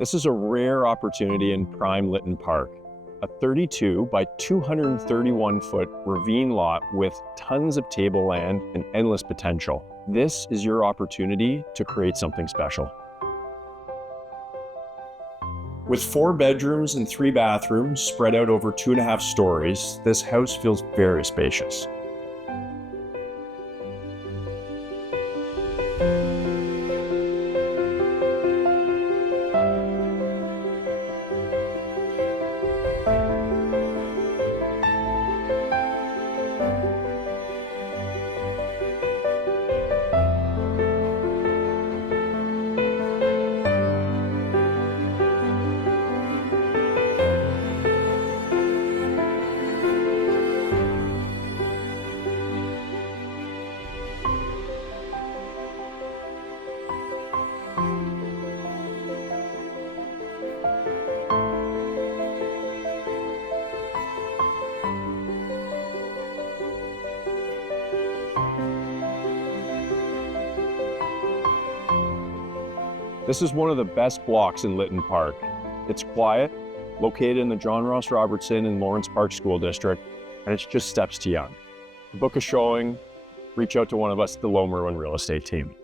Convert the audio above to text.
This is a rare opportunity in prime Lytton Park, a 32 by 231 foot ravine lot with tons of tableland and endless potential. This is your opportunity to create something special. With 4 bedrooms and 3 bathrooms spread out over 2.5 stories, this house feels very spacious. This is one of the best blocks in Lytton Park. It's quiet, located in the John Ross Robertson and Lawrence Park School District, and it's just steps to Yonge. To book a showing, reach out to one of us at the Lome Irwin Real Estate team.